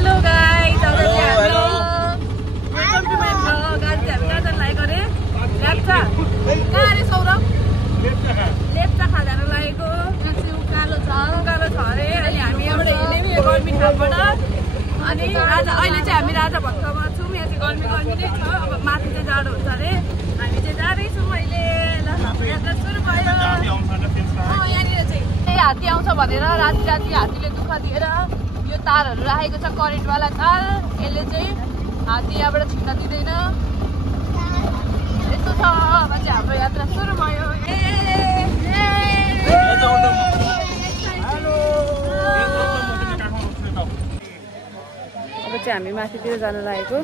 Hello guys, hello welcome to my blog. आज हामी कहाँ लागेको रे? लेप्चा। कहाँ रे सौरभ? लेप्चा खा जान लागेको। यहाँ चाहिँ उकालो छ अरे। अनि हामी यहाँबाट हिँड्ने गर्मी ठाउँबाट। अनि अहिले चाहिँ हामी राजा भक्तमा छौँ। यहाँ चाहिँ गर्मी नै छ। अब माथि चाहिँ जाडो हुन्छ अरे। हामी चाहिँ जाँदैछौँ अहिले। यात्रा सुरु भयो। यहाँनिर चाहिँ हात्ती आउँछ भनेर राति हात्तीले दुःख दिएर यो तारहरू राखेको छ, करेन्टवाला तार। यसले चाहिँ हात्ती यहाँबाट छिर्न दिँदैन। यस्तो छ। अब चाहिँ हाम्रो यात्रा सुरु भयो। अब चाहिँ हामी माथितिर जान लागेको।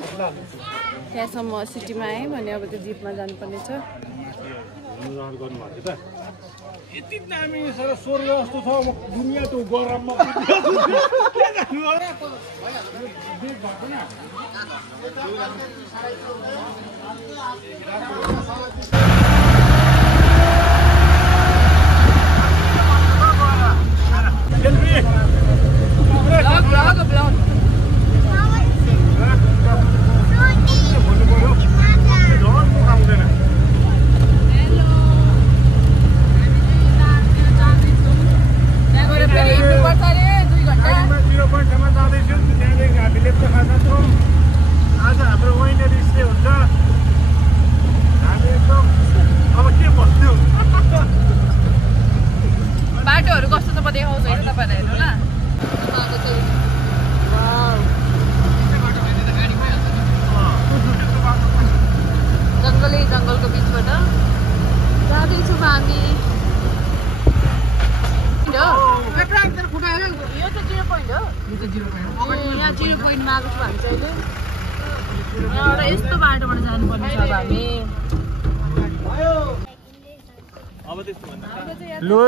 त्यहाँसम्म सिटीमा आएँ भने अब त्यो जिपमा जानुपर्ने छ। यति दामी सर स्वर्ग जस्तो छ दुनिया त गरममा आज हाम्रो वाइनरी स्टे हुन्छ। हामी एकदम अब के भन्नु, बाटोहरू कस्तो छ म देखाउँछु है तपाईँलाई, हेर्नु ल। जङ्गलको बिचबाट जाँदैछौँ हामी। यो चाहिँ 0 पोइन्ट हो। यहाँ 0 पोइन्टमा आएको छु हामी चाहिँ अहिले। यहाँबाट यस्तो बाटोबाट जानुपर्ने छ अब हामी। लो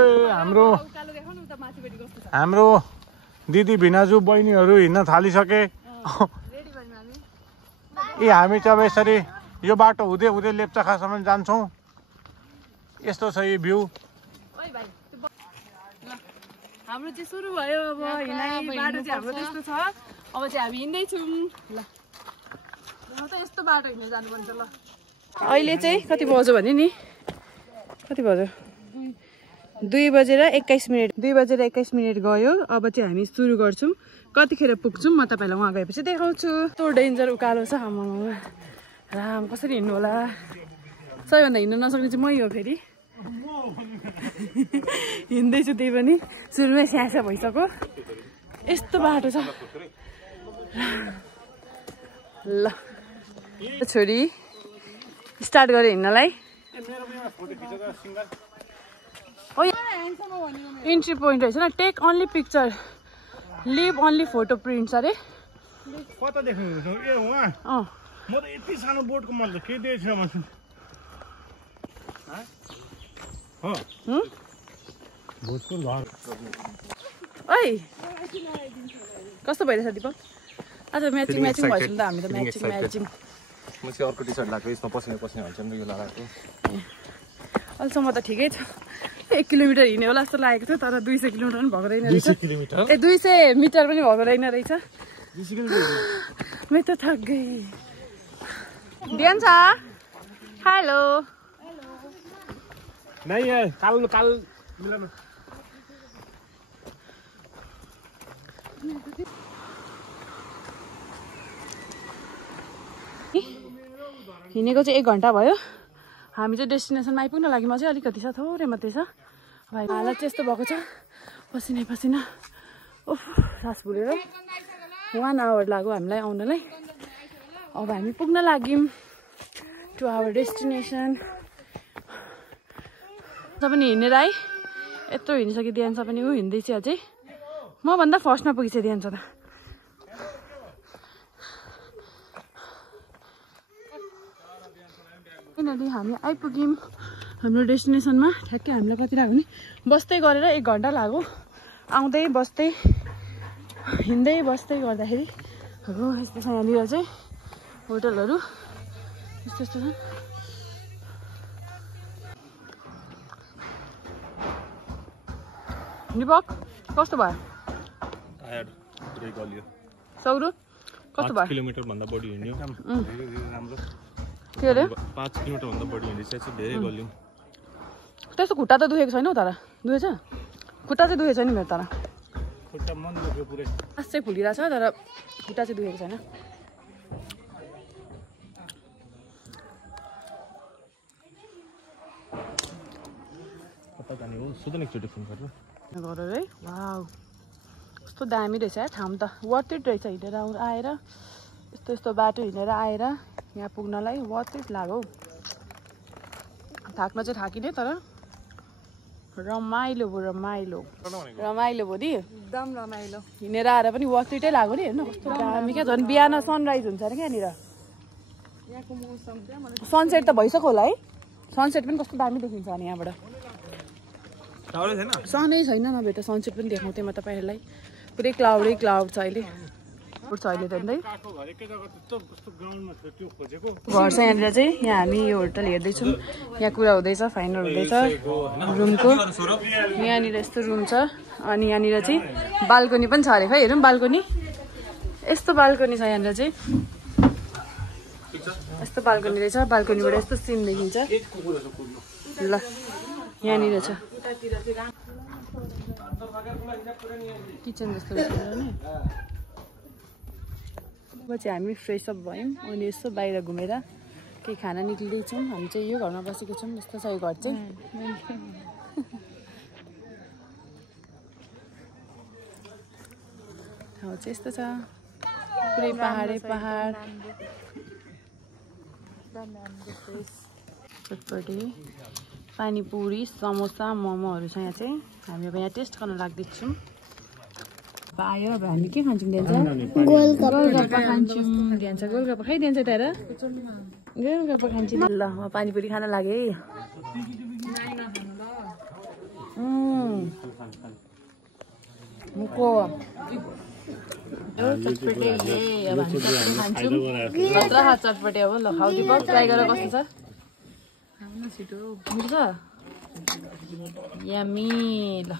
हाम्रो दिदी भिनाजु बहिनीहरू हिँड्न थालिसके। हामी चाहिँ अब यसरी यो बाटो हुँदै हुँदै लेप्चाखासम्म जान्छौँ। यस्तो छ यो भ्यू। हाम्रो चाहिँ सुरु भयो। अब हिँडाइ बाटो चाहिँ हाम्रो त्यस्तो छ। अब चाहिँ हामी हिँड्दैछौँ। ल त यस्तो बाटो हिँडेर जानुपर्छ। ल अहिले चाहिँ कति बज्यो भने नि, कति बज्यो? 2 बजेर 21 मिनट। 2 बजेर 21 मिनट गयो। अब चाहिँ हामी सुरु गर्छौँ। कतिखेर पुग्छौँ म तपाईँलाई वहाँ गएपछि देखाउँछु। यस्तो डेन्जर उकालो छ। आमामा राम, कसरी हिँड्नु होला? सबैभन्दा हिँड्नु नसक्ने चाहिँ मै हो फेरि। हिँड्दैछु त्यही पनि सुरुमै स्यासा भइसक्यो। यस्तो बाटो छ। ल छोरी स्टार्ट गरेँ हिँड्नलाई। इन्ट्री पोइन्ट रहेछ न। Take only picture, leave only photo prints अरे। कता देख्नुहुन्छ ए वहाँ? म त यति सानो बोर्डको मतलब के देखेको छैन भन्छु। भोजपुर घर। ओइ कस्तो भइरहेछ दिपक? अच्छा म्याचिङ भएछ नि त। हामी त म्याचिङ। म चाहिँ अर्को टी सर्ट लगाएको, यसमा पसिना भन्छ नि यो लगाएको। अहिलेसम्म त ठिकै छ। 1 किलोमिटर हिँड्यो होला जस्तो लागेको थियो, तर 200 किलोमिटर पनि भएको रहेन रहेछ। 200 मिटर पनि भएको रहेन रहेछ। मैं त थक गई। बिहान छ। हेलो नहीं है काल मिलाना। हिँडेको चाहिँ 1 घन्टा भयो। हामी चाहिँ डेस्टिनेसनमा आइपुग्न लागि म चाहिँ अलिकति छ, थोरै मात्रै छ। भाइ हालत चाहिँ यस्तो भएको छ, पसिना ओफ सास फुलेर। 1 आवर लाग्यो हामीलाई आउनलाई। अब हामी पुग्न लाग्यौँ टु आवर डेस्टिनेसन। पनि हिँडेर आइ यत्रो हिँडिसक्यो। ध्यान पनि ऊ हिँड्दैछ अझै। मभन्दा फर्स्टमा पुगिछ ध्यान त। किनभने हामी आइपुग्यौँ हाम्रो डेस्टिनेसनमा। ठ्याक्कै हामीलाई कति लाग्यो भने बस्दै गरेर 1 घन्टा लाग्यो। आउँदै बस्दै हिँड्दै बस्दै गर्दाखेरि अब यस्तो छ। यहाँनिर चाहिँ होटलहरू यस्तो छ। निपक कस्तो भयो? टायर्ड, पुरै गलियो। सौरु कस्तो भयो? 5 किलोमिटर भन्दा बढी हिँड्यो राम्रो के अरे 5 किलोमिटर भन्दा बढी हिँडिसकेछ धेरै गल्यौ त्यस्तो खुट्टा त दुखेको छैन हौ तर दुखेछ खुट्टा चाहिँ दुखेको छैन मेरो तर खुट्टा मन दुख्यो पुरै आस चाहिँ फुलिरहेछ तर खुट्टा चाहिँ दुखेको छैन कता जाने हो सुदन एकचोटि फोन गर्नु गर है वाउ कस्तो दामी रहेछ यार ठाउँ त वर्थ इट रहेछ हिँडेर आएर यस्तो यस्तो बाटो हिँडेर आएर यहाँ पुग्नलाई वर्थ इट लाग्यो थाक्न चाहिँ थाकिने तर रमाइलो भयो रमाइलो रमाइलो भयो दि एकदम रमाइलो हिँडेर आएर पनि वर्थ इटै लाग्यो नि हेर्नु कस्तो दामी क्या झन् बिहान सनराइज हुन्छ अरे क्या यहाँनिर सनसेट त भइसक्यो होला है सनसेट पनि कस्तो दामी देखिन्छ अनि यहाँबाट सनै छैन नभए त सनसेट पनि देखाउँथेँ म तपाईँहरूलाई पुरै क्लाउडै क्लाउड छ अहिले छ अहिले त घर छ यहाँनिर चाहिँ यहाँ हामी यो होटल हेर्दैछौँ यहाँ कुरा हुँदैछ फाइनल हुँदैछ रुमको यहाँनिर यस्तो रुम छ अनि यहाँनिर चाहिँ बाल्कनी पनि छ अरे खै हेरौँ बाल्कनी यस्तो बाल्कनी छ यहाँनिर चाहिँ यस्तो बाल्कनी रहेछ बाल्कनीबाट यस्तो सिन देखिन्छ ल यहाँनिर छ किचन जस्तो रहेछ नि अब चाहिँ हामी फ्रेस अप भयौँ अनि यसो बाहिर घुमेर केही खाना निक्लिँदैछौँ हामी चाहिँ यो घरमा बसेको छौँ यस्तो छ यो घर चाहिँ ठाउँ चाहिँ यस्तो छ पुरै पहाडै पहाड चटपटी पानीपुरी समोसा मोमोहरू छ यहाँ चाहिँ हामी अब यहाँ टेस्ट गर्न लाग्दैछौँ आयो अब हामी के खान्छौँ दिन्छ गोलगप्पा खान्छौँ दिन्छ गोलगप्पा खाइदिन्छ तर गोलगप्पा खान्छौँ ल म पानीपुरी खान लागेँ है मुको चटपटे अब हामी खान्छौँ खतरा चटपटे अब ल खाउदी पक ट्राई गरेर कस्तो छ मिठो छ यम्मी ल